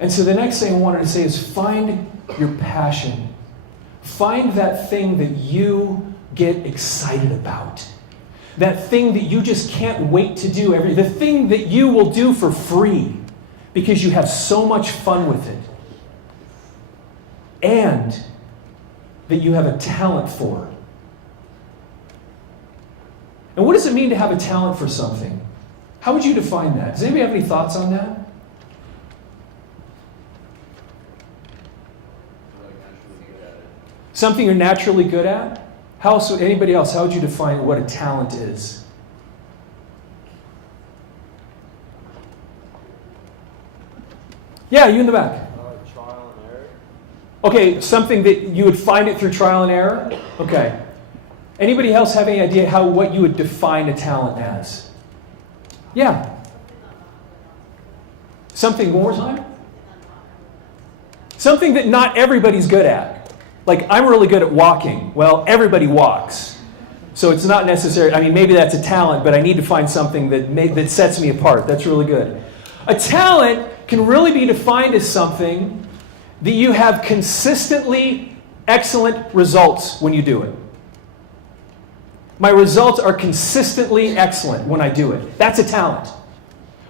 And so the next thing I wanted to say is find your passion. Find that thing that you get excited about. That thing that you just can't wait to do. The thing that you will do for free because you have so much fun with it. And that you have a talent for. And what does it mean to have a talent for something? How would you define that? Does anybody have any thoughts on that? Something you're naturally good at? How else, anybody else, how would you define what a talent is? Yeah, you in the back. Trial and error. Okay, something that you would find it through trial and error? Okay. Anybody else have any idea what you would define a talent as? Yeah. Something, one more time? Something that not everybody's good at. Like, I'm really good at walking. Well, everybody walks. So it's not necessary. I mean, maybe that's a talent, but I need to find something that sets me apart. That's really good. A talent can really be defined as something that you have consistently excellent results when you do it. My results are consistently excellent when I do it. That's a talent.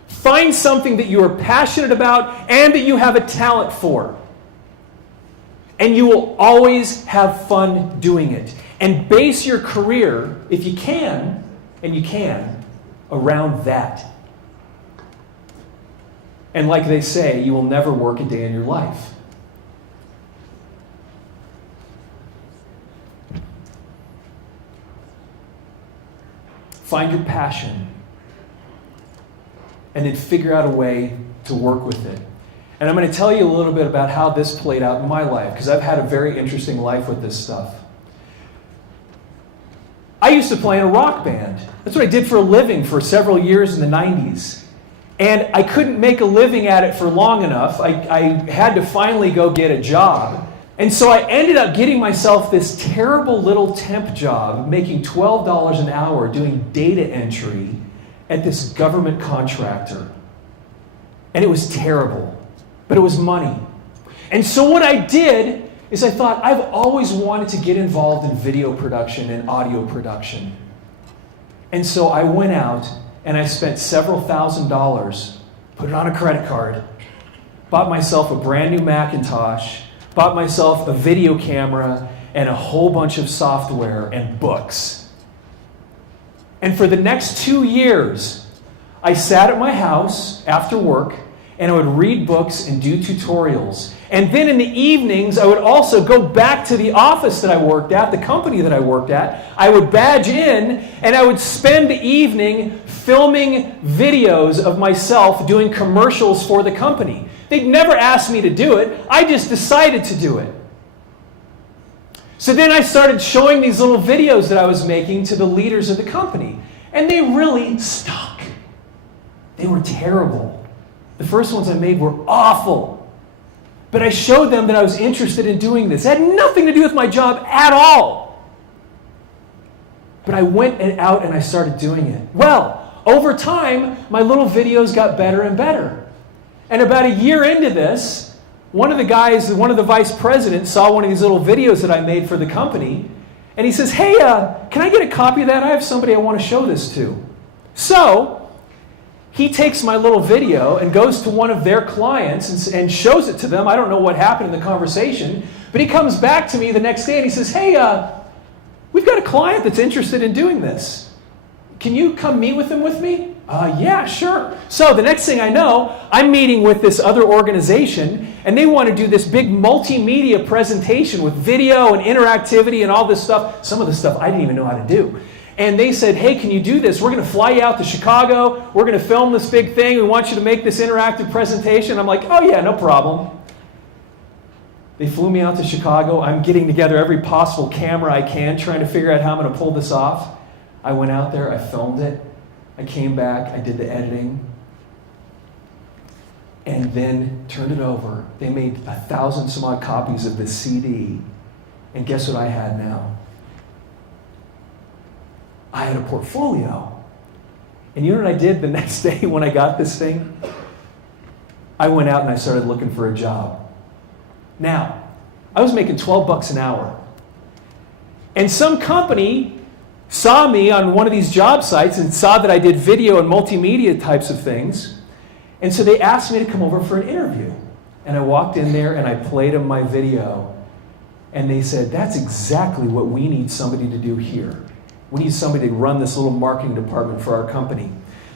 Find something that you are passionate about and that you have a talent for. And you will always have fun doing it. And base your career, if you can, and you can, around that. And like they say, you will never work a day in your life. Find your passion. And then figure out a way to work with it. And I'm going to tell you a little bit about how this played out in my life, because I've had a very interesting life with this stuff. I used to play in a rock band. That's what I did for a living for several years in the 90s. And I couldn't make a living at it for long enough. I had to finally go get a job. And so I ended up getting myself this terrible little temp job, making $12 an hour doing data entry at this government contractor. And it was terrible, but it was money. And so what I did is I thought, I've always wanted to get involved in video production and audio production. And so I went out and I spent several $1,000s, put it on a credit card, bought myself a brand new Macintosh, bought myself a video camera and a whole bunch of software and books. And for the next 2 years, I sat at my house after work and I would read books and do tutorials. And then in the evenings, I would also go back to the office that I worked at, the company that I worked at. I would badge in and I would spend the evening filming videos of myself doing commercials for the company. They'd never asked me to do it. I just decided to do it. So then I started showing these little videos that I was making to the leaders of the company. And they really stunk. They were terrible. The first ones I made were awful. But I showed them that I was interested in doing this. It had nothing to do with my job at all. But I went out and I started doing it. Well, over time, my little videos got better and better. And about a year into this, one of the vice presidents saw one of these little videos that I made for the company. And he says, hey, can I get a copy of that? I have somebody I want to show this to. So he takes my little video and goes to one of their clients and shows it to them. I don't know what happened in the conversation, but he comes back to me the next day and he says, hey, we've got a client that's interested in doing this. Can you come meet with them with me? Yeah, sure. So the next thing I know, I'm meeting with this other organization and they want to do this big multimedia presentation with video and interactivity and all this stuff. Some of the stuff I didn't even know how to do. And they said, hey, can you do this? We're going to fly you out to Chicago. We're going to film this big thing. We want you to make this interactive presentation. I'm like, oh yeah, no problem. They flew me out to Chicago. I'm getting together every possible camera I can, trying to figure out how I'm going to pull this off. I went out there, I filmed it. I came back, I did the editing, and then turned it over. They made 1,000 some odd copies of this CD, and guess what I had now? I had a portfolio. And you know what I did the next day when I got this thing? I went out and I started looking for a job. Now, I was making $12 an hour. And some company saw me on one of these job sites and saw that I did video and multimedia types of things. And so they asked me to come over for an interview. And I walked in there and I played them my video. And they said, that's exactly what we need somebody to do here. We need somebody to run this little marketing department for our company.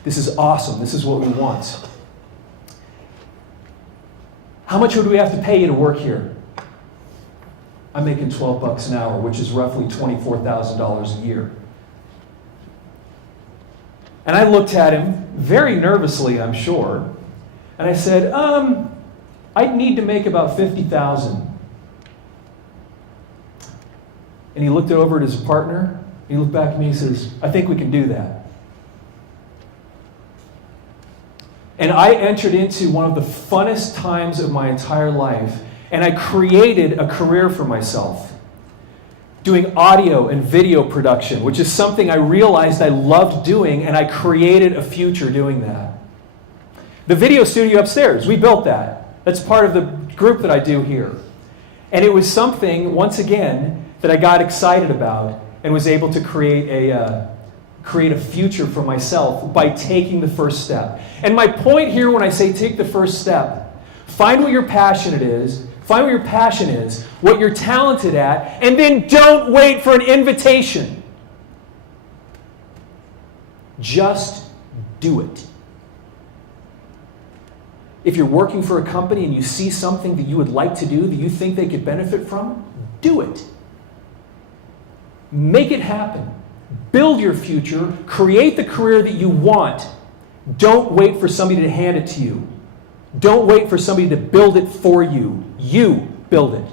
This is awesome. This is what we want. How much would we have to pay you to work here? I'm making $12 an hour, which is roughly $24,000 a year. And I looked at him very nervously, I'm sure, and I said, I'd need to make about $50,000. And he looked over at his partner, he looked back at me and he says, I think we can do that. And I entered into one of the funnest times of my entire life, and I created a career for myself, doing audio and video production, which is something I realized I loved doing, and I created a future doing that. The video studio upstairs, we built that. That's part of the group that I do here. And it was something, once again, that I got excited about and was able to create a future for myself by taking the first step. And my point here when I say take the first step, find what your passion is, what you're talented at, and then don't wait for an invitation. Just do it. If you're working for a company and you see something that you would like to do, that you think they could benefit from, do it. Make it happen. Build your future. Create the career that you want. Don't wait for somebody to hand it to you. Don't wait for somebody to build it for you. You build it.